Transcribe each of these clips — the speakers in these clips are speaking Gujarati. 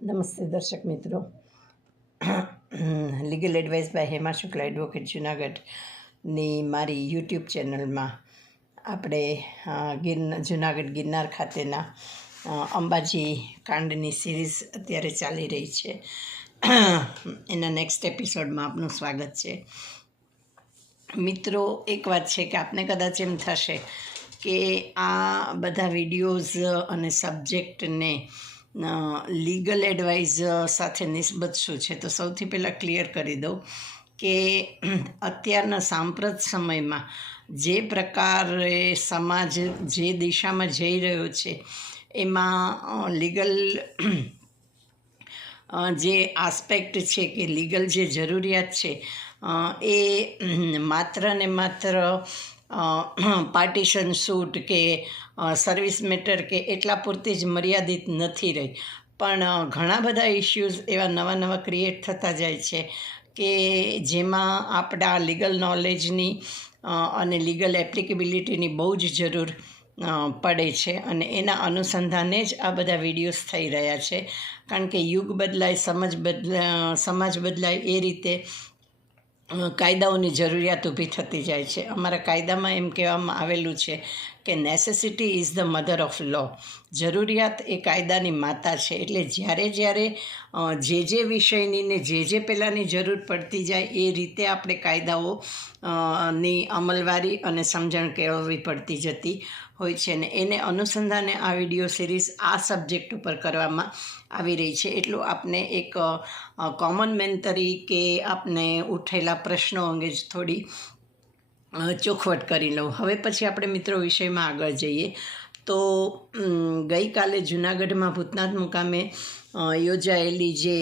નમસ્તે દર્શક મિત્રો. Legal advice by Hema Shukla advocate જુનાગઢની મારી યુટ્યુબ ચેનલમાં આપણે ગિર, જુનાગઢ ગિરનાર ખાતેના અંબાજી કાંડની સિરીઝ અત્યારે ચાલી રહી છે. એના નેક્સ્ટ એપિસોડમાં આપનું સ્વાગત છે. મિત્રો, એક વાત છે કે આપને કદાચ એમ થશે કે આ બધા વિડીયોઝ અને સબ્જેક્ટને લીગલ એડવાઇઝ સાથે નિસ્બત શું છે? તો સૌથી પહેલાં ક્લિયર કરી દઉં કે અત્યારના સાંપ્રત સમયમાં જે પ્રકારે સમાજ જે દિશામાં જઈ રહ્યો છે, એમાં લીગલ જે આસ્પેક્ટ છે કે લીગલ જે જરૂરિયાત છે એ માત્ર ને માત્ર પાર્ટીશન સૂટ કે સર્વિસ મેટર કે એટલા પૂરતી જ મર્યાદિત નથી રહી. પણ ઘણા બધા ઇશ્યુઝ એવા નવા નવા ક્રિએટ થતા જાય છે કે જેમાં આપણા લીગલ નોલેજની અને લીગલ એપ્લિકેબિલિટીની બહુ જ જરૂર પડે છે. અને એના અનુસંધાને જ આ બધા વિડીયોઝ થઈ રહ્યા છે. કારણ કે યુગ બદલાય, સમજ બદલા, સમાજ બદલાય એ રીતે કાયદાઓની જરૂરિયાત ઊભી થતી જાય છે. અમારા કાયદામાં એમ કહેવામાં આવેલું છે કે necessity is the mother of law જરૂરિયાત એ કાયદાની માતા છે. એટલે જ્યારે જ્યારે જે જે વિષયની ને જે જે પહેલાંની જરૂર પડતી જાય, એ રીતે આપણે કાયદાઓ ની અમલવારી અને સમજણ કેળવવી પડતી જતી. હોય છે ને એને અનુસંધાને આ વીડિયો સિરીઝ આ સબ્જેક્ટ ઉપર કરવામાં આવી રહી છે. એટલું આપને એક કોમન મેન તરીકે આપને ઉઠેલા પ્રશ્નો અંગે જ થોડી ચોખવટ કરી લઉં. હવે પછી આપણે મિત્રો વિષયમાં આગળ જઈએ. તો ગઈકાલે જુનાગઢમાં ભૂતનાથ મુકામે યોજાયેલી જે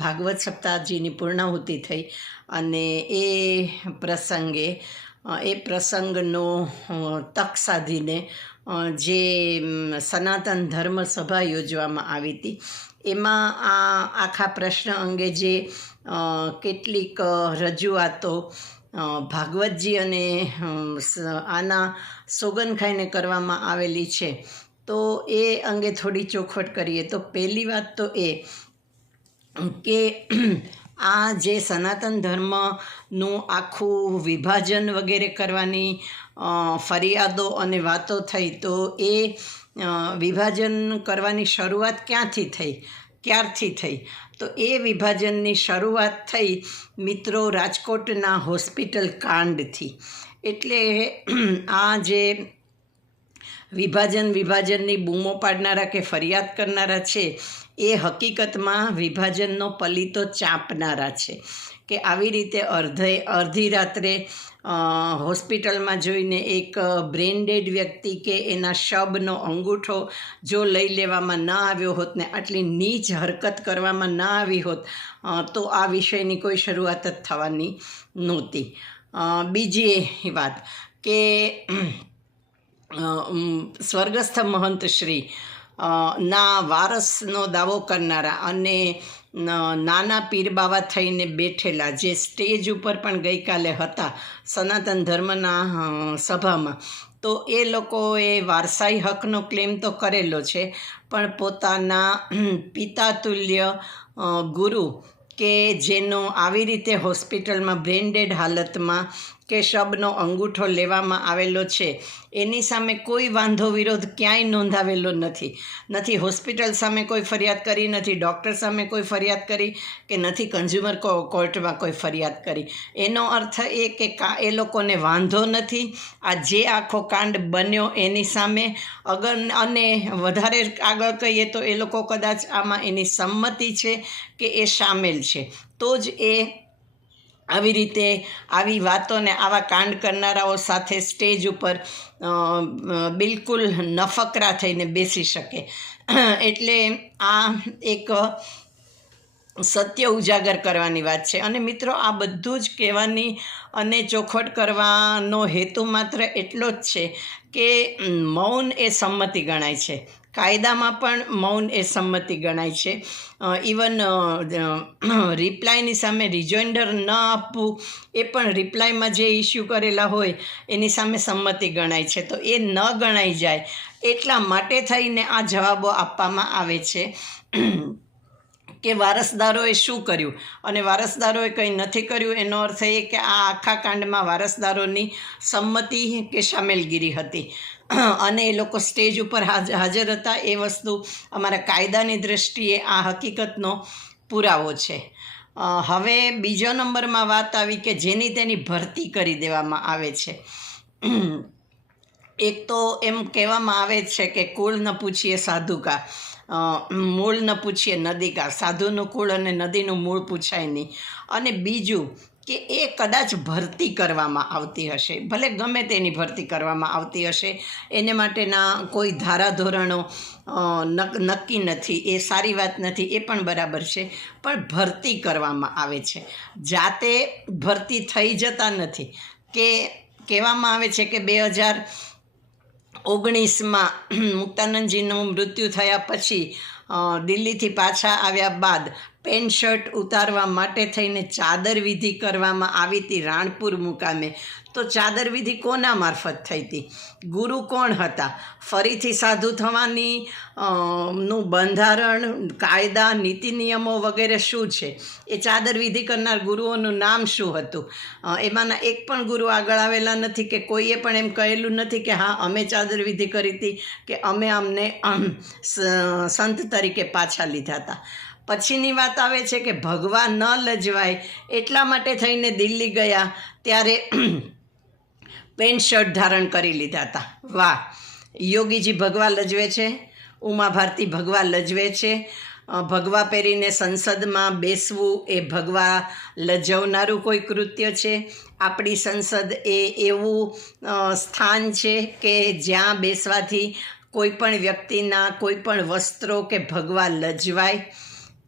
ભાગવત સપ્તાહજીની પૂર્ણાહુતિ થઈ અને એ પ્રસંગે એ પ્રસંગનો તક સાધીને જે સનાતન ધર્મ સભા યોજવામાં આવી હતી એમાં આ આખા પ્રશ્ન અંગે જે કેટલીક રજૂઆતો ભાગવતજી અને આના સોગન ખાઈને કરવામાં આવેલી છે તો એ અંગે થોડી ચોખવટ કરીએ તો પહેલી વાત તો એ કે આ જે સનાતન ધર્મનું આખું વિભાજન વગેરે કરવાની ફરિયાદો અને વાતો થઈ, તો એ વિભાજન કરવાની શરૂઆત ક્યાંથી થઈ? ક્યારથી થઈ? તો એ વિભાજનની શરૂઆત થઈ મિત્રો રાજકોટના હોસ્પિટલ કાંડથી. એટલે આ જે વિભાજન વિભાજનની બૂમો પાડનારા કે ફરિયાદ કરનારા છે, એ હકીકતમાં વિભાજનનો પલીતો ચાંપનારા છે. કે આવી રીતે અર્ધે અડધી રાત્રે હોસ્પિટલમાં જોઈને એક બ્રેન્ડેડ વ્યક્તિ કે એના શબનો અંગૂઠો જો લઈ લેવામાં ન આવ્યો હોત ને આટલી નીચ હરકત કરવામાં ન આવી હોત તો આ વિષયની કોઈ શરૂઆત જ થવાની નહોતી. બીજી એ વાત કે સ્વર્ગસ્થ મહંત શ્રી ના વારસનો દાવો કરનારા અને નાના પીર બાવા થઈને બેઠેલા જે સ્ટેજ ઉપર પણ ગઈકાલે હતા સનાતન ધર્મના સભામાં તો એ લોકોએ વારસાઈ હકનો ક્લેમ તો કરેલો છે પણ પોતાના પિતાતુલ્ય ગુરુ કે જેનો આવી રીતે હોસ્પિટલમાં બ્રેન્ડેડ હાલતમાં કે શબનો અંગૂઠો લેવામાં આવેલો છે. એની સામે કોઈ વાંધો વિરોધ ક્યાંય નોંધાવેલો નથી. નથી હોસ્પિટલ સામે કોઈ ફરિયાદ કરી, નથી ડૉક્ટર સામે કોઈ ફરિયાદ કરી કે નથી કન્ઝ્યુમર કોર્ટમાં કોઈ ફરિયાદ કરી. એનો અર્થ એ કે કા, એ લોકોને વાંધો નથી. આ જે આખો કાંડ બન્યો એની સામે, અગર અને વધારે આગળ કહીએ તો એ લોકો કદાચ આમાં એની સંમતિ છે કે એ સામેલ છે. તો જ એ આવી રીતે આવી વાતોને આવા કાંડ કરનારાઓ સાથે સ્ટેજ ઉપર બિલકુલ નફકરા થઈને બેસી શકે. એટલે આ એક સત્ય ઉજાગર કરવાની વાત છે. અને મિત્રો, આ બધું જ કહેવાની અને ચોખવટ કરવાનો હેતુ માત્ર એટલો જ છે કે મૌન એ સંમતિ ગણાય છે. કાયદામાં પણ મૌન એ સંમતિ ગણાય છે. ઇવન રિપ્લાયની સામે રિજોઇન્ડર ન આપવું એ પણ રિપ્લાયમાં જે ઇસ્યુ કરેલા હોય એની સામે સંમતિ ગણાય છે. તો એ ન ગણાઈ જાય એટલા માટે થઈને આ જવાબો આપવામાં આવે છે. કે વારસદારોએ શું કર્યું? અને વારસદારોએ કંઈ નથી કર્યું, એનો અર્થ એ કે આ આખા કાંડમાં વારસદારોની સંમતિ કે સામેલગીરી હતી. અને એ લોકો સ્ટેજ ઉપર હાજ- હાજર હતા. એ વસ્તુ અમારા કાયદાની દૃષ્ટિએ આ હકીકતનો પુરાવો છે. હવે બીજો નંબરમાં વાત આવી કે જેની તેની ભરતી કરી દેવામાં આવે છે. એક તો એમ કહેવામાં આવે છે કે કુળ ન પૂછીએ સાધુકા. મૂળ ન પૂછીએ નદીકા. સાધુનું કુળ અને નદીનું મૂળ પૂછાય નહીં. અને બીજું કે એ કદાચ ભરતી કરવામાં આવતી હશે. ભલે ગમે તેની ભરતી કરવામાં આવતી હશે, એને માટેના કોઈ ધારાધોરણો નક્કી નથી. એ સારી વાત નથી, એ પણ બરાબર છે. પણ ભરતી કરવામાં આવે છે. જાતે ભરતી થઈ જતા નથી. કે કહેવામાં આવે છે કે બે હજાર ઓગણીસમાં મુક્તાનંદજીનું મૃત્યુ થયા પછી દિલ્હીથી પાછા આવ્યા બાદ પેન્ટ શર્ટ ઉતારવા માટે થઈને ચાદર વિધિ કરવામાં આવી હતી રાણપુર મુકામે. તો ચાદર વિધિ કોના મારફત થઈ હતી? ગુરુ કોણ હતા? ફરીથી સાધુ થવાની નું બંધારણ, કાયદા, નીતિ નિયમો વગેરે શું છે? એ ચાદર વિધિ કરનાર ગુરુઓનું નામ શું હતું? એમાંના એક પણ ગુરુ આગળ આવેલા નથી કે કોઈએ પણ એમ કહેલું નથી કે હા, અમે ચાદર વિધિ કરી હતી કે અમે અમને સંત તરીકે પાછા લીધા હતા. પછીની વાત આવે છે કે ભગવાન ન લજવાય એટલા માટે થઈને દિલ્હી ગયા, ત્યારે પેન્ટ શર્ટ ધારણ કરી લીધા હતા. વાહ. યોગીજી ભગવા લજવે છે. ઉમા ભારતી ભગવા લજવે છે. ભગવા પહેરીને સંસદમાં બેસવું એ ભગવા લજવનારું કોઈ કૃત્ય છે? આપણી સંસદ એ એવું સ્થાન છે કે જ્યાં બેસવાથી કોઈ પણ વ્યક્તિના કોઈ પણ વસ્ત્રો કે ભગવા લજવાય.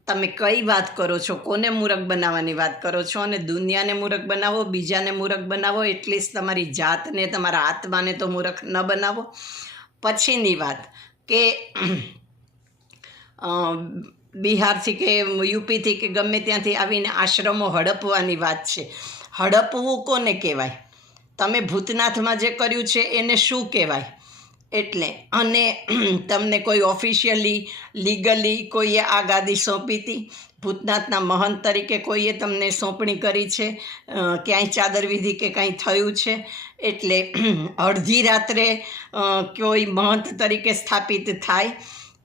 તમે કઈ વાત કરો છો? કોને મૂરખ બનાવવાની વાત કરો છો? અને દુનિયાને મૂરખ બનાવો, બીજાને મૂરખ બનાવો, એટલીસ્ટ તમારી જાતને, તમારા આત્માને તો મૂરખ ન બનાવો. પછીની વાત કે બિહારથી કે યુપીથી કે ગમે ત્યાંથી આવીને આશ્રમો હડપવાની વાત છે. હડપવું કોને કહેવાય? તમે ભૂતનાથમાં જે કર્યું છે એને શું કહેવાય? એટલે, અને તમને કોઈ ઓફિશિયલી લીગલી કોઈએ આ ગાદી સોંપી હતી ભૂતનાથના મહંત તરીકે કોઈએ તમને સોંપણી કરી છે? ક્યાંય ચાદર વિધિ કે કાંઈ થયું છે? એટલે, અડધી રાત્રે કોઈ મહંત તરીકે સ્થાપિત થાય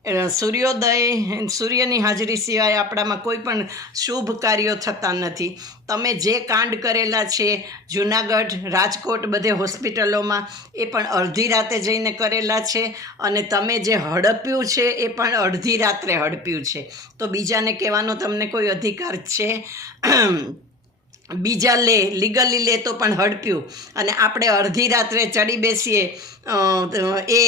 સૂર્યોદય સૂર્યની હાજરી સિવાય આપણામાં કોઈ પણ શુભ કાર્યો થતા નથી. તમે જે કાંડ કરેલા છે, જુનાગઢ, રાજકોટ બધે હોસ્પિટલોમાં, એ પણ અડધી રાતે જઈને કરેલા છે અને તમે જે હડપ્યું છે, એ પણ અડધી રાત્રે હડપ્યું છે. તો બીજાને કહેવાનો તમને કોઈ અધિકાર છે? બીજા લે લીગલી લે તો પણ હડપ્યું. અને આપણે અડધી રાત્રે ચડી બેસીએ એ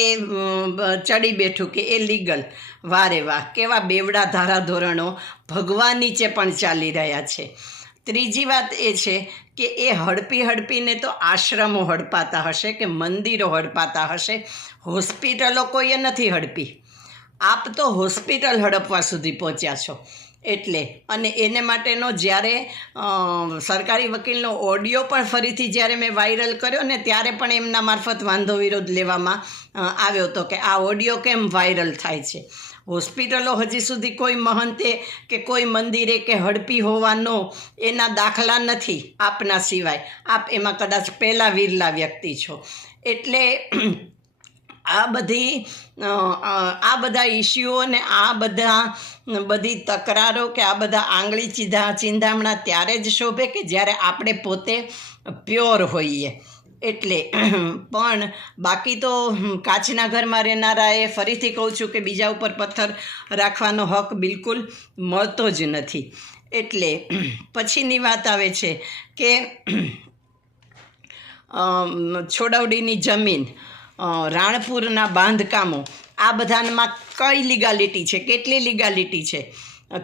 ચડી બેઠું કે એ લીગલ વારે વાહ, કેવા બેવડા ધારાધોરણો ભગવાન નીચે પણ ચાલી રહ્યા છે. ત્રીજી વાત એ છે કે એ હડપી હડપીને તો આશ્રમો હડપાતા હશે કે મંદિરો હડપાતા હશે. હોસ્પિટલો કોઈએ નથી હડપી. આપ તો હોસ્પિટલ હડપવા સુધી પહોંચ્યા છો. એટલે. અને એને માટેનો જ્યારે સરકારી વકીલનો ઓડિયો પણ ફરીથી જ્યારે મેં વાયરલ કર્યો ને ત્યારે પણ એમના મારફત વાંધો વિરોધ લેવામાં આવ્યો હતો કે આ ઓડિયો કેમ વાયરલ થાય છે. હોસ્પિટલો હજી સુધી કોઈ મહંતે કે કોઈ મંદિરે કે હડપી હોવાનો એના દાખલા નથી આપના સિવાય. આપ એમાં કદાચ પહેલાં વિરલા વ્યક્તિ છો. એટલે આ બધી આ બધા ઇસ્યુઓ ને આ બધા બધી તકરારો કે આ બધા આંગળી ચીધા, ચિંધામણા ત્યારે જ શોભે કે જ્યારે આપણે પોતે પ્યોર હોઈએ. એટલે, પણ બાકી તો કાચના ઘરમાં રહેનારાએ ફરીથી કહું છું કે બીજા ઉપર પથ્થર રાખવાનો હક બિલકુલ મળતો જ નથી. એટલે, પછીની વાત આવે છે કે છોડાવડીની જમીન રાણપુરના બાંધકામો. આ બધામાં કઈ લીગાલિટી છે? કેટલી લીગાલિટી છે?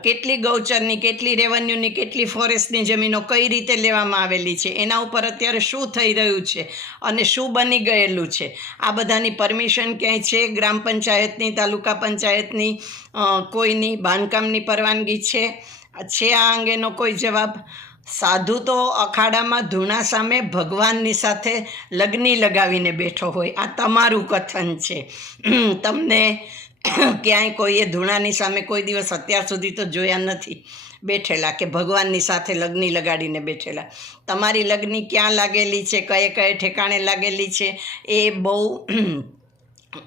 કેટલી ગૌચરની, કેટલી રેવન્યુની, કેટલી ફોરેસ્ટની જમીનો કઈ રીતે લેવામાં આવેલી છે? એના ઉપર અત્યારે શું થઈ રહ્યું છે? અને શું બની ગયેલું છે? આ બધાની પરમિશન ક્યાંય છે? ગ્રામ પંચાયતની, તાલુકા પંચાયતની કોઈની બાંધકામની પરવાનગી છે? છે આ અંગેનો કોઈ જવાબ? સાધુ તો અખાડામાં ધૂણા સામે ભગવાનની સાથે લગ્ની લગાવીને બેઠો હોય. આ તમારું કથન છે. તમને ક્યાંય કોઈએ ધૂણાની સામે કોઈ દિવસ અત્યાર સુધી તો જોયા નથી બેઠેલા કે ભગવાનની સાથે લગ્ની લગાડીને બેઠેલા. તમારી લગ્ની ક્યાં લાગેલી છે? કયે કયે ઠેકાણે લાગેલી છે? એ બહુ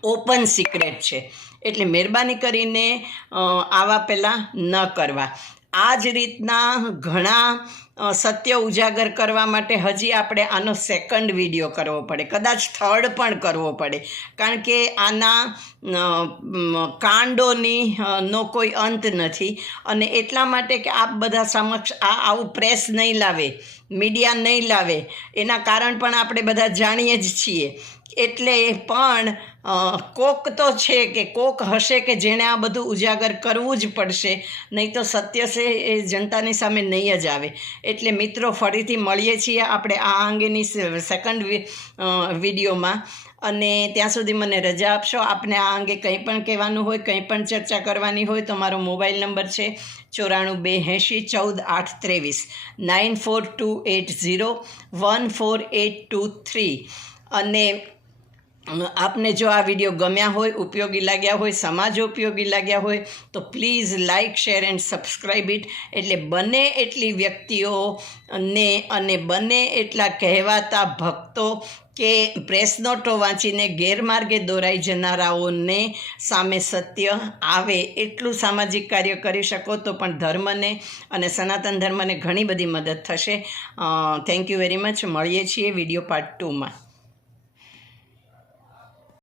ઓપન સિક્રેટ છે. એટલે મહેરબાની કરીને આવા પહેલાં ન કરવા. આ જ રીતના ઘણા સત્ય ઉજાગર કરવા માટે હજી આપણે આનો સેકન્ડ વીડિયો કરવો પડે. કદાચ થર્ડ પણ કરવો પડે. કારણ કે આના કાંડોની નો કોઈ અંત નથી. અને એટલા માટે કે આપ બધા સમક્ષ આ આવું પ્રેસ નહીં લાવે મીડિયા નહીં લાવે, એના કારણ પણ આપણે બધા જાણીએ જ છીએ. એટલે પણ કોક તો છે કે કોક હશે કે જેણે આ બધું ઉજાગર કરવું જ પડશે, નહીં તો સત્ય છે એ જનતાની સામે નહીં જ આવે. એટલે મિત્રો, ફરીથી મળીએ છીએ આપણે આ અંગેની સેકન્ડ વિડીયોમાં. અને ત્યાં સુધી મને રજા આપશો. આપને આ અંગે કંઈ પણ કહેવાનું હોય, કંઈ પણ ચર્ચા કરવાની હોય, તો મારો મોબાઈલ નંબર છે ચોરાણું બે એંશી ચૌદ આઠ ત્રેવીસ. Nine four two eight zero, one four eight two three. અને આપને જો આ વીડિયો ગમ્યા હોય, ઉપયોગી લાગ્યા હોય, સમાજ ઉપયોગી લાગ્યા હોય, તો please like share and subscribe it એટલે બને એટલી વ્યક્તિઓને અને બને એટલા કહેવાતા ભક્તો કે પ્રેસ નોટો વાંચીને ગેરમાર્ગે દોરાઈ જનારાઓને સામે સત્ય આવે એટલું સામાજિક કાર્ય કરી શકો તો પણ ધર્મને અને સનાતન ધર્મને ઘણી બધી મદદ થશે. થેન્ક યુ વેરી મચ મળીએ છીએ વીડિયો પાર્ટ ટુમાં